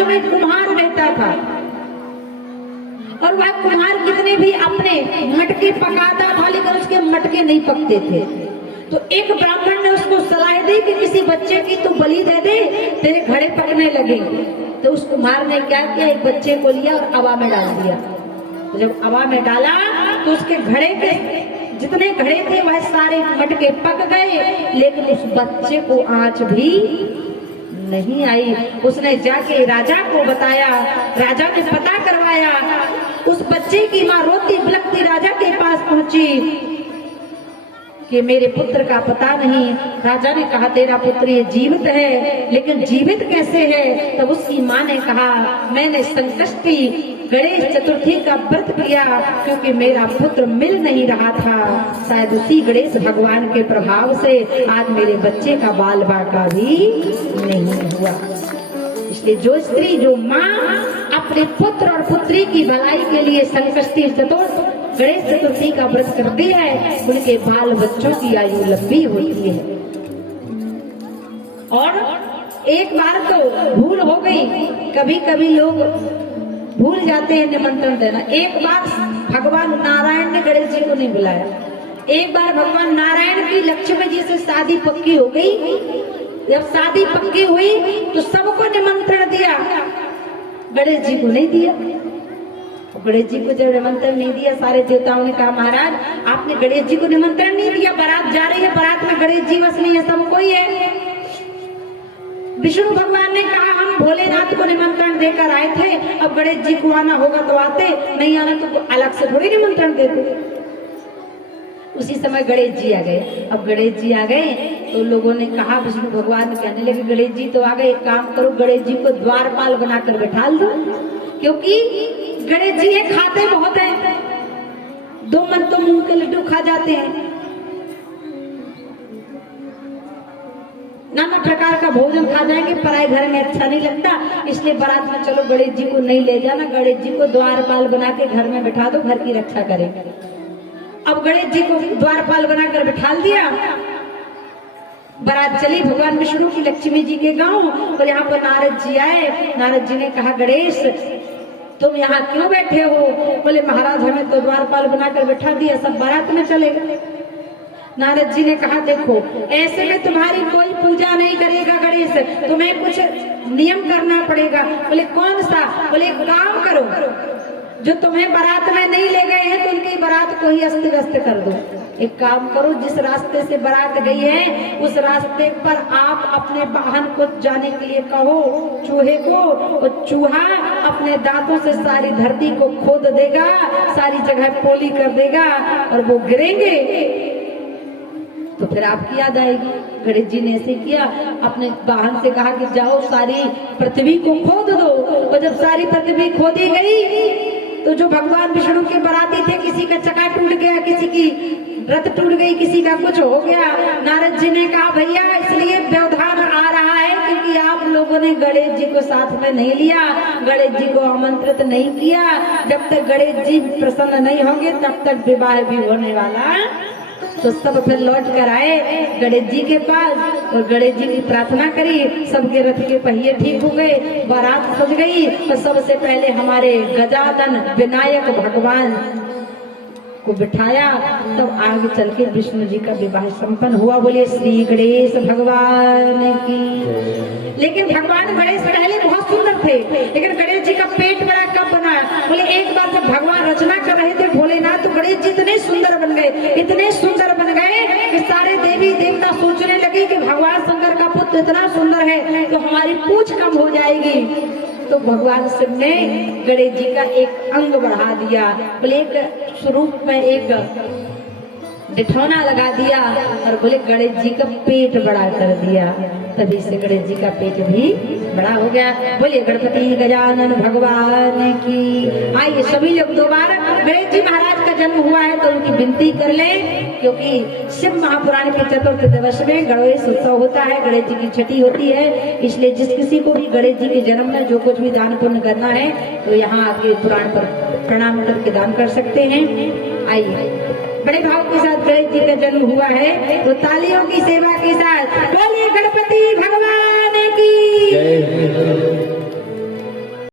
बाजू में कुम्हार रहता था और वह कुम्हार कितने भी अपने मटके पकाता था लेकिन उसके मटके नहीं पकते थे। तो एक ब्राह्मण ने उसको सलाह दी कि किसी बच्चे की तू बलि दे दे, तेरे घड़े पकने लगेंगे। तो उस कुम्हार ने क्या किया, एक बच्चे को लिया और हवा में डाल दिया। तो जब हवा में डाला तो उसके घड़े के जितने घड़े थे वह सारे मटके पक गए, लेकिन उस बच्चे को आंच भी नहीं आई। उसने जाके राजा को बताया, राजा ने पता करवाया। उस बच्चे की माँ रोती बिलखती राजा के पास पहुंची कि मेरे पुत्र का पता नहीं। राजा ने कहा तेरा पुत्र ये जीवित है, लेकिन जीवित कैसे है? तब उसकी माँ ने कहा मैंने संकष्टी गणेश चतुर्थी का व्रत किया क्योंकि मेरा पुत्र मिल नहीं रहा था। शायद उसी गणेश भगवान के प्रभाव से आज मेरे बच्चे का बाल बांका भी नहीं हुआ। इसलिए जो स्त्री, जो माँ अपने पुत्र और पुत्री की भलाई के लिए संकष्टी गणेश चतुर्थी का व्रत करती है, उनके बाल बच्चों की आयु लंबी होती है। और एक बार तो भूल हो गई, कभी कभी लोग भूल जाते हैं निमंत्रण देना। एक बार भगवान नारायण ने गणेश जी को नहीं बुलाया। एक बार भगवान नारायण की लक्ष्मी जी से शादी पक्की हो गई। जब शादी पक्की हुई तो सबको निमंत्रण दिया, गणेश जी को नहीं दिया। गणेश जी को जब निमंत्रण नहीं दिया, सारे देवताओं ने कहा महाराज आपने गणेश जी को निमंत्रण नहीं दिया, बारात जा रही है, बारात में गणेश जी बस नहीं है, सबको ही है। विष्णु भगवान ने कहा हम भोलेनाथ को निमंत्रण देकर आए थे, अब गणेश जी को आना होगा तो आते, नहीं आना तो अलग से थोड़ी निमंत्रण देते। उसी समय गणेश जी आ गए। अब गणेश जी आ गए तो लोगों ने कहा, विष्णु भगवान कहने लगे गणेश जी तो आ गए, एक काम करो गणेश जी को द्वारपाल बनाकर बैठा दो, क्योंकि गणेश जी ये खाते बहुत हैं, दो मन तो मुंह के लड्डू खा जाते हैं, नाना प्रकार का भोजन खा जाएंगे, पराए घर में अच्छा नहीं लगता। इसलिए बारात में चलो गणेश जी को नहीं ले जाना, गणेश जी को द्वारपाल बना के घर में बैठा दो, घर की रक्षा करेंगे। अब गणेश जी को द्वारपाल बनाकर बैठा दिया। बारात चली भगवान विष्णु की लक्ष्मी जी के गांव, और यहाँ पर नारद जी आए। नारद जी ने कहा गणेश तुम यहाँ क्यों बैठे हो? बोले महाराज हमें तो द्वारपाल बनाकर बैठा दिया, सब बारात में चले गए। नारद जी ने कहा देखो ऐसे में तुम्हारी कोई पूजा नहीं करेगा गणेश, तुम्हें कुछ नियम करना पड़ेगा। बोले कौन सा? बोले एक काम करो, जो तुम्हें बारात में नहीं ले गए हैं तो उनकी बारात को ही अस्त व्यस्त कर दो। एक काम करो, जिस रास्ते से बारात गई है उस रास्ते पर आप अपने वाहन को जाने के लिए कहो चूहे को, और चूहा अपने दांतों से सारी धरती को खोद देगा, सारी जगह पोली कर देगा और वो गिरेंगे तो फिर आपकी याद आएगी। गणेश जी ने ऐसे किया, अपने वाहन से कहा कि जाओ सारी पृथ्वी को खोद दो। और जब सारी पृथ्वी खोदी गई तो जो भगवान विष्णु के बराती थे, किसी का चक्का टूट गया, किसी की रथ टूट गई, किसी का कुछ हो गया। नारद जी ने कहा भैया इसलिए व्यवधान आ रहा है क्योंकि आप लोगों ने गणेश जी को साथ में नहीं लिया, गणेश जी को आमंत्रित नहीं किया। जब तक गणेश जी प्रसन्न नहीं होंगे तब तक विवाह भी होने वाला। तो सब फिर लौट कर आए गणेश जी के पास और गणेश जी की प्रार्थना करी, सबके रथ के पहिए ठीक हो गए, बारात सज गई। और सबसे पहले हमारे गजानन विनायक भगवान को बिठाया, तब आगे चल के विष्णु जी का विवाह संपन्न हुआ। बोले श्री गणेश भगवान की। लेकिन भगवान गणेश पहले बहुत सुंदर थे, लेकिन गणेश जी का पेट बड़ा कब बना? बोले एक बार जब भगवान रचना कर रहे थे भोलेनाथ, तो गणेश जी इतने सुंदर बन गए, इतने सुंदर बन गए कि सारे देवी देवता सोचने लगे कि भगवान शंकर का पुत्र इतना सुंदर है तो हमारी पूछ कम हो जाएगी। तो भगवान शिव ने गणेश जी का एक अंग बढ़ा दिया, बोले एक स्वरूप में एक डिठौना लगा दिया और बोले गणेश जी का पेट बड़ा कर दिया। तभी से गणेश जी का पेट भी बड़ा हो गया। बोले गणपति गजानन भगवान की। आइए सभी लोग दोबारा, गणेश जी महाराज का जन्म हुआ है तो उनकी विनती कर ले, क्योंकि शिव महापुराण के चतुर्थ दिवस में गणेश उत्सव होता है, गणेश जी की छठी होती है। इसलिए जिस किसी को भी गणेश जी के जन्म में जो कुछ भी दान पुण्य करना है तो यहाँ आके पुराण पर प्रणाम करके दान कर सकते हैं। आइए बड़े भाव के साथ गणेश जी का जन्म हुआ है तो तालियों की सेवा के साथ बोलिए गणपति भगवान की।